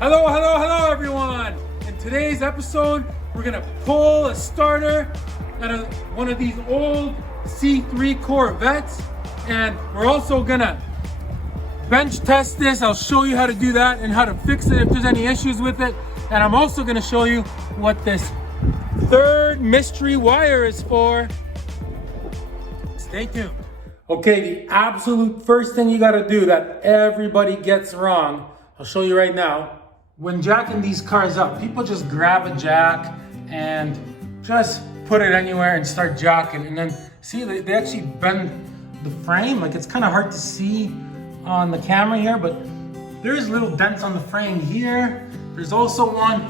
Hello everyone! In today's episode, we're gonna pull a starter out of one of these old C3 Corvettes, and we're also gonna bench test this. I'll show you how to do that and how to fix it if there's any issues with it. And I'm also gonna show you what this third mystery wire is for. Stay tuned. Okay, the absolute first thing you gotta do that everybody gets wrong, I'll show you right now. When jacking these cars up, people just grab a jack and just put it anywhere and start jacking. And then see, they actually bend the frame. Like, it's kind of hard to see on the camera here, but there's little dents on the frame here. There's also one,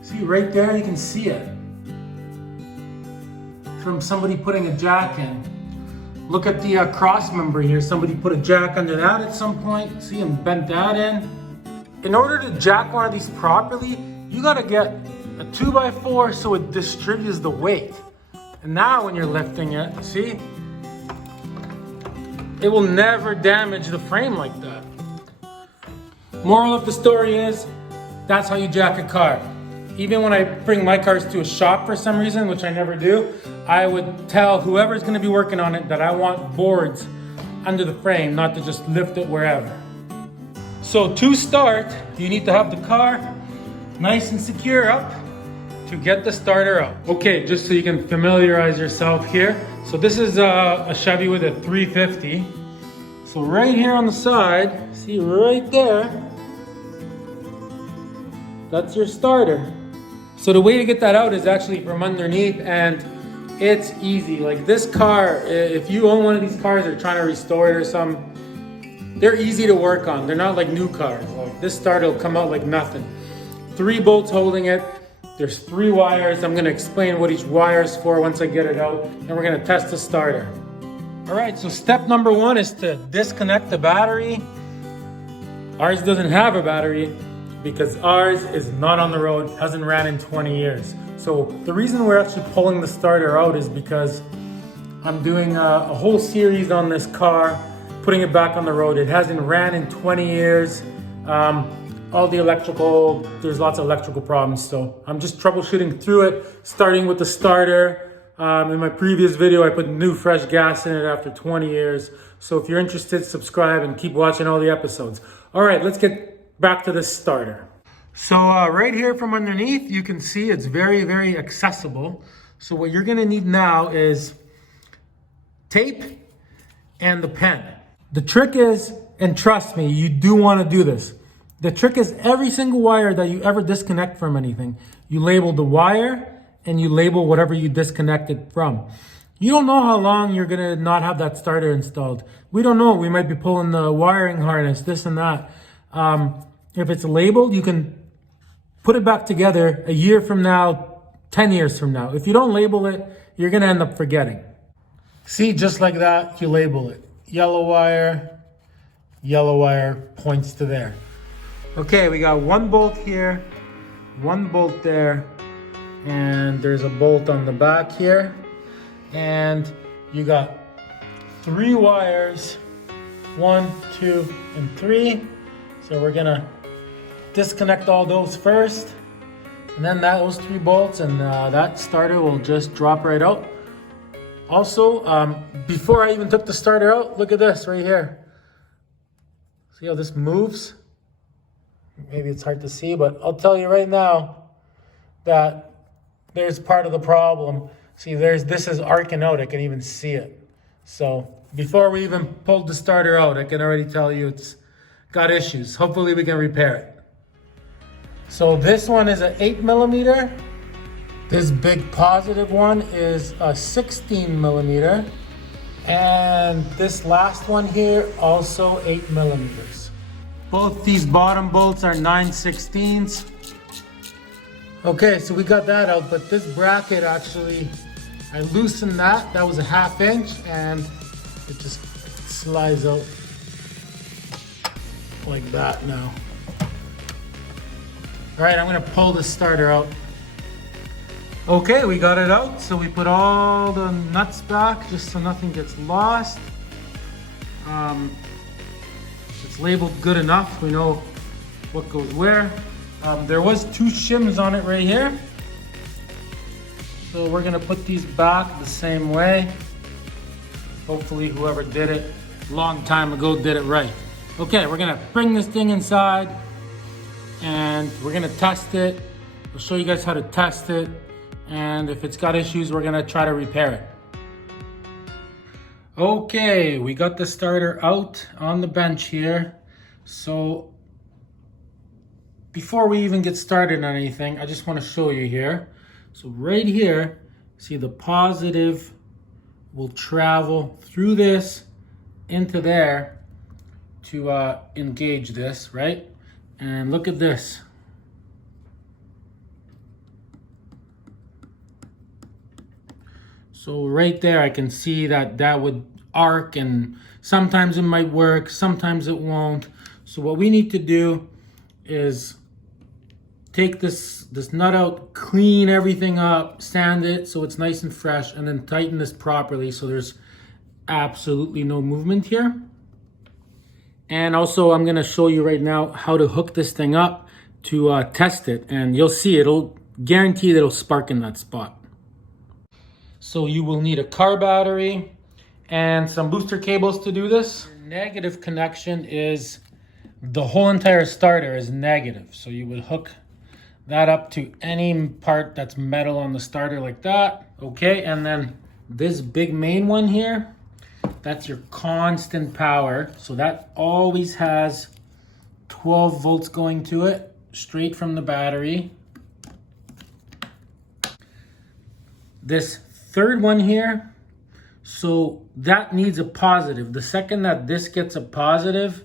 see right there, you can see it. From somebody putting a jack in. Look at the cross member here. Somebody put a jack under that at some point. See, and bent that in. In order to jack one of these properly, you gotta get a 2x4 so it distributes the weight. And now when you're lifting it, see? It will never damage the frame like that. Moral of the story is, that's how you jack a car. Even when I bring my cars to a shop for some reason, which I never do, I would tell whoever's gonna be working on it that I want boards under the frame, not to just lift it wherever. So to start, you need to have the car nice and secure up to get the starter out. Okay, just so you can familiarize yourself here. So this is a Chevy with a 350. So right here on the side, see right there, that's your starter. So the way to get that out is actually from underneath, and it's easy. Like this car, if you own one of these cars or trying to restore it or something, they're easy to work on. They're not like new cars. Like this starter will come out like nothing. 3 bolts holding it. There's 3 wires. I'm gonna explain what each wire is for once I get it out, and we're gonna test the starter. All right, so step number 1 is to disconnect the battery. Ours doesn't have a battery because ours is not on the road, hasn't ran in 20 years. So the reason we're actually pulling the starter out is because I'm doing a whole series on this car, putting it back on the road. It hasn't ran in 20 years. All the electrical, there's lots of electrical problems. So I'm just troubleshooting through it, starting with the starter. In my previous video, I put new fresh gas in it after 20 years. So if you're interested, subscribe and keep watching all the episodes. All right, let's get back to this starter. So right here from underneath, you can see it's very, very accessible. So what you're gonna need now is tape and the pen. The trick is, and trust me, you do wanna do this. The trick is every single wire that you ever disconnect from anything, you label the wire and you label whatever you disconnected from. You don't know how long you're gonna not have that starter installed. We don't know, we might be pulling the wiring harness, this and that. If it's labeled, you can put it back together a year from now, 10 years from now. If you don't label it, you're gonna end up forgetting. See, just like that, you label it. Yellow wire points to there. Okay, we got 1 bolt here, 1 bolt there, and there's a bolt on the back here. And you got 3 wires, 1, 2, and 3. So we're gonna disconnect all those first, and then those 3 bolts, and that starter will just drop right out. Also, before I even took the starter out, look at this right here. See how this moves? Maybe it's hard to see, but I'll tell you right now that there's part of the problem. See, this is arcing out. I can even see it. So before we even pulled the starter out, I can already tell you it's got issues. Hopefully we can repair it. So this one is an 8mm. This big positive one is a 16mm. And this last one here, also 8mm. Both these bottom bolts are 9/16. Okay, so we got that out, but this bracket actually, I loosened that. That was a 1/2 inch, and it just slides out like that now. All right, I'm gonna pull the starter out. Okay, we got it out. So we put all the nuts back just so nothing gets lost. It's labeled good enough. We know what goes where. There was 2 shims on it right here. So we're gonna put these back the same way. Hopefully whoever did it a long time ago did it right. Okay, we're gonna bring this thing inside and we're gonna test it. We'll show you guys how to test it. And if it's got issues, we're gonna try to repair it. Okay, we got the starter out on the bench here. So before we even get started on anything, I just want to show you here. So right here, see the positive will travel through this into there to engage this, right? And look at this. So right there, I can see that that would arc, and sometimes it might work, sometimes it won't. So what we need to do is take this nut out, clean everything up, sand it so it's nice and fresh, and then tighten this properly so there's absolutely no movement here. And also I'm gonna show you right now how to hook this thing up to test it, and you'll see it'll guarantee that it'll spark in that spot. So you will need a car battery and some booster cables to do this. Negative connection is the whole entire starter is negative. So you would hook that up to any part that's metal on the starter like that. Okay, and then this big main one here, that's your constant power. So that always has 12 volts going to it, straight from the battery. This third one here, so that needs a positive. The second that this gets a positive,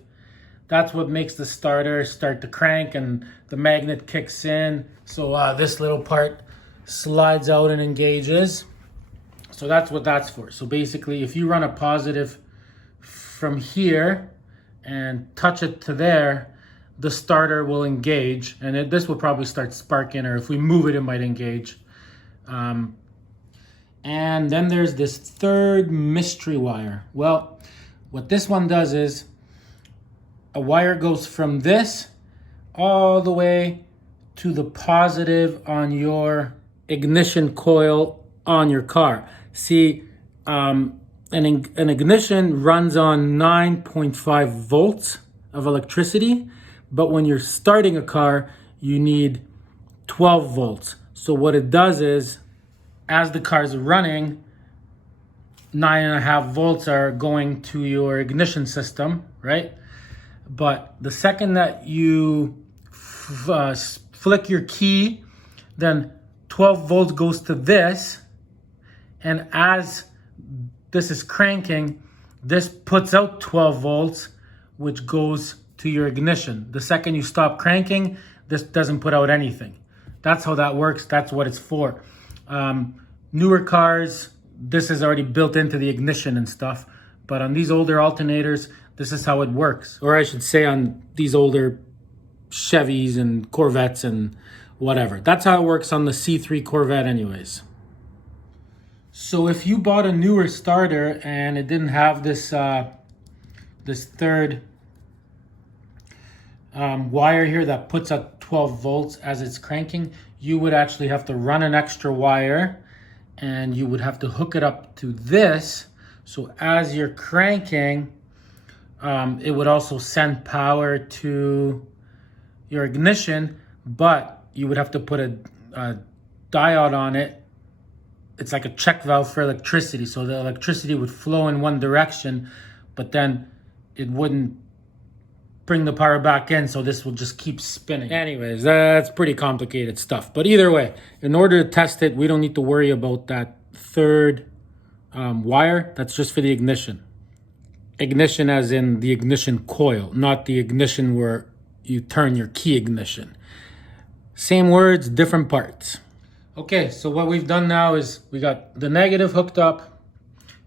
that's what makes the starter start to crank and the magnet kicks in. So this little part slides out and engages. So that's what that's for. So basically, if you run a positive from here and touch it to there, the starter will engage, and this will probably start sparking, or if we move it, it might engage. And then there's this third mystery wire. Well, what this one does is a wire goes from this all the way to the positive on your ignition coil on your car. See, an ignition runs on 9.5 volts of electricity, but when you're starting a car, you need 12 volts. So what it does is, as the car's running, 9.5 volts are going to your ignition system, right? But the second that you flick your key, then 12 volts goes to this. And as this is cranking, this puts out 12 volts, which goes to your ignition. The second you stop cranking, this doesn't put out anything. That's how that works. That's what it's for. Newer cars, this is already built into the ignition and stuff. But on these older alternators, this is how it works. Or I should say on these older Chevys and Corvettes and whatever. That's how it works on the C3 Corvette anyways. So if you bought a newer starter and it didn't have this this third wire here that puts out 12 volts as it's cranking, you would actually have to run an extra wire, and you would have to hook it up to this. So as you're cranking, it would also send power to your ignition, but you would have to put a diode on it. It's like a check valve for electricity. So the electricity would flow in one direction, but then it wouldn't bring the power back in, so this will just keep spinning. Anyways, that's pretty complicated stuff. But either way, in order to test it, we don't need to worry about that third wire. That's just for the ignition. Ignition as in the ignition coil, not the ignition where you turn your key ignition. Same words, different parts. Okay, so what we've done now is we got the negative hooked up,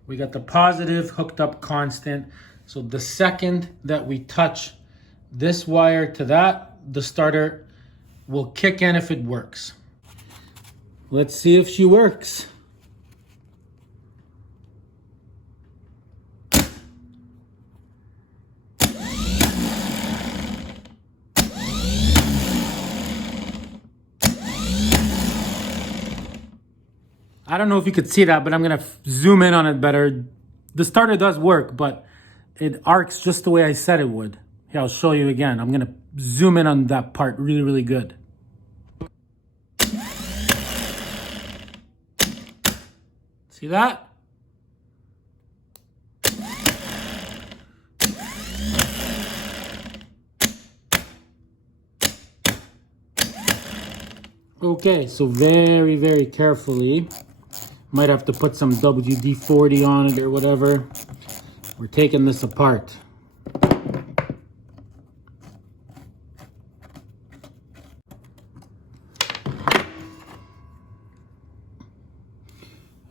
we got the positive hooked up constant. So the second that we touch this wire to that, the starter will kick in if it works. Let's see if she works. I don't know if you could see that, but I'm gonna zoom in on it better. The starter does work, but it arcs just the way I said it would. Here, I'll show you again. I'm gonna zoom in on that part really, really good. See that? Okay, so very, very carefully, might have to put some WD-40 on it or whatever. We're taking this apart.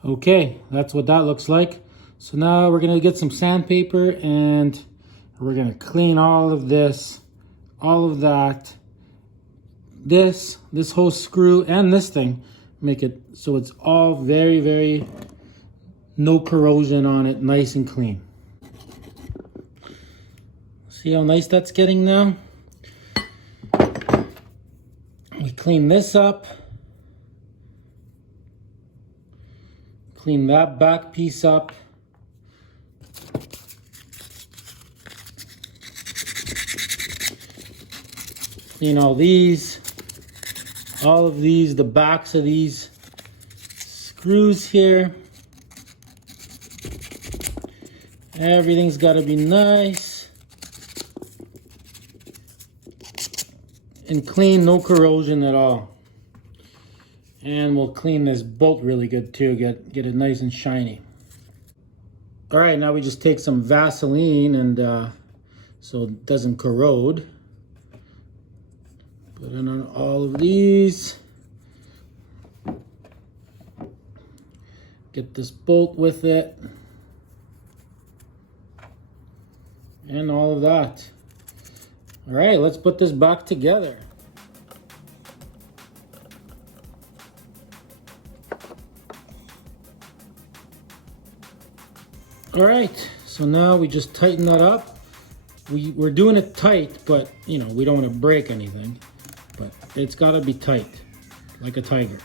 Okay, that's what that looks like. So now we're gonna get some sandpaper and we're gonna clean all of this, all of that, this whole screw and this thing. Make it so it's all very, very, no corrosion on it, nice and clean. See how nice that's getting now? We clean this up. Clean that back piece up. Clean all of these, the backs of these screws here. Everything's got to be nice and clean, no corrosion at all. And we'll clean this bolt really good too, get it nice and shiny. All right, now we just take some Vaseline and so it doesn't corrode. Put it on all of these. Get this bolt with it. And all of that. All right, let's put this back together. All right, so now we just tighten that up. We're doing it tight, but you know, we don't want to break anything. But it's got to be tight, like a tiger.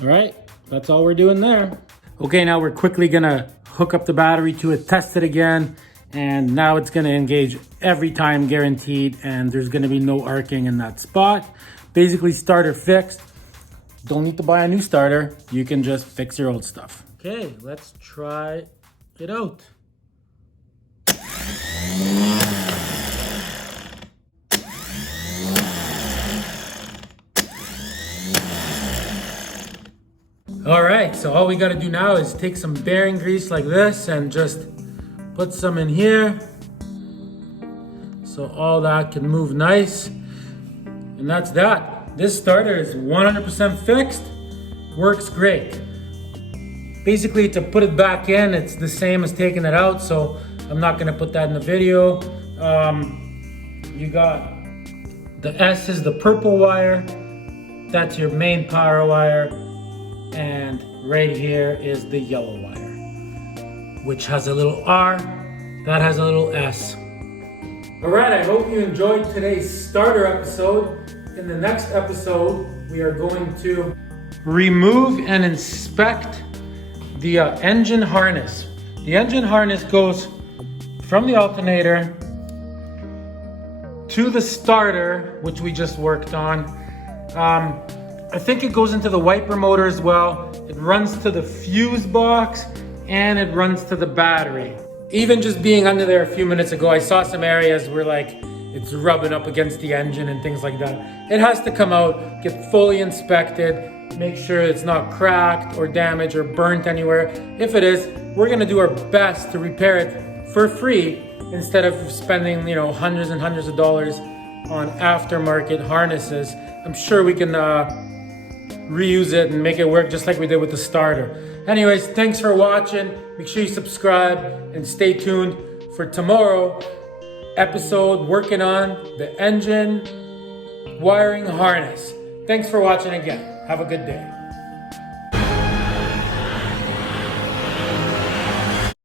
All right, that's all we're doing there. Okay, now we're quickly gonna hook up the battery to it, test it again, and now it's gonna engage every time, guaranteed, and there's gonna be no arcing in that spot. Basically, starter fixed. Don't need to buy a new starter. You can just fix your old stuff. Okay, let's try it out. All right, so all we gotta do now is take some bearing grease like this and just put some in here so all that can move nice. And that's that. This starter is 100% fixed, works great. Basically, to put it back in, it's the same as taking it out, so I'm not gonna put that in the video. You got the S is the purple wire, that's your main power wire, and right here is the yellow wire, which has a little R, that has a little S. All right, I hope you enjoyed today's starter episode. In the next episode, we are going to remove and inspect the engine harness. The engine harness goes from the alternator to the starter, which we just worked on. I think it goes into the wiper motor as well. It runs to the fuse box and it runs to the battery. Even just being under there a few minutes ago, I saw some areas where like it's rubbing up against the engine and things like that. It has to come out, get fully inspected, make sure it's not cracked or damaged or burnt anywhere. If it is, we're gonna do our best to repair it for free instead of spending, you know, hundreds and hundreds of dollars on aftermarket harnesses. I'm sure we can reuse it and make it work just like we did with the starter. Anyways, thanks for watching. Make sure you subscribe and stay tuned for tomorrow episode working on the engine wiring harness. Thanks for watching again. Have a good day.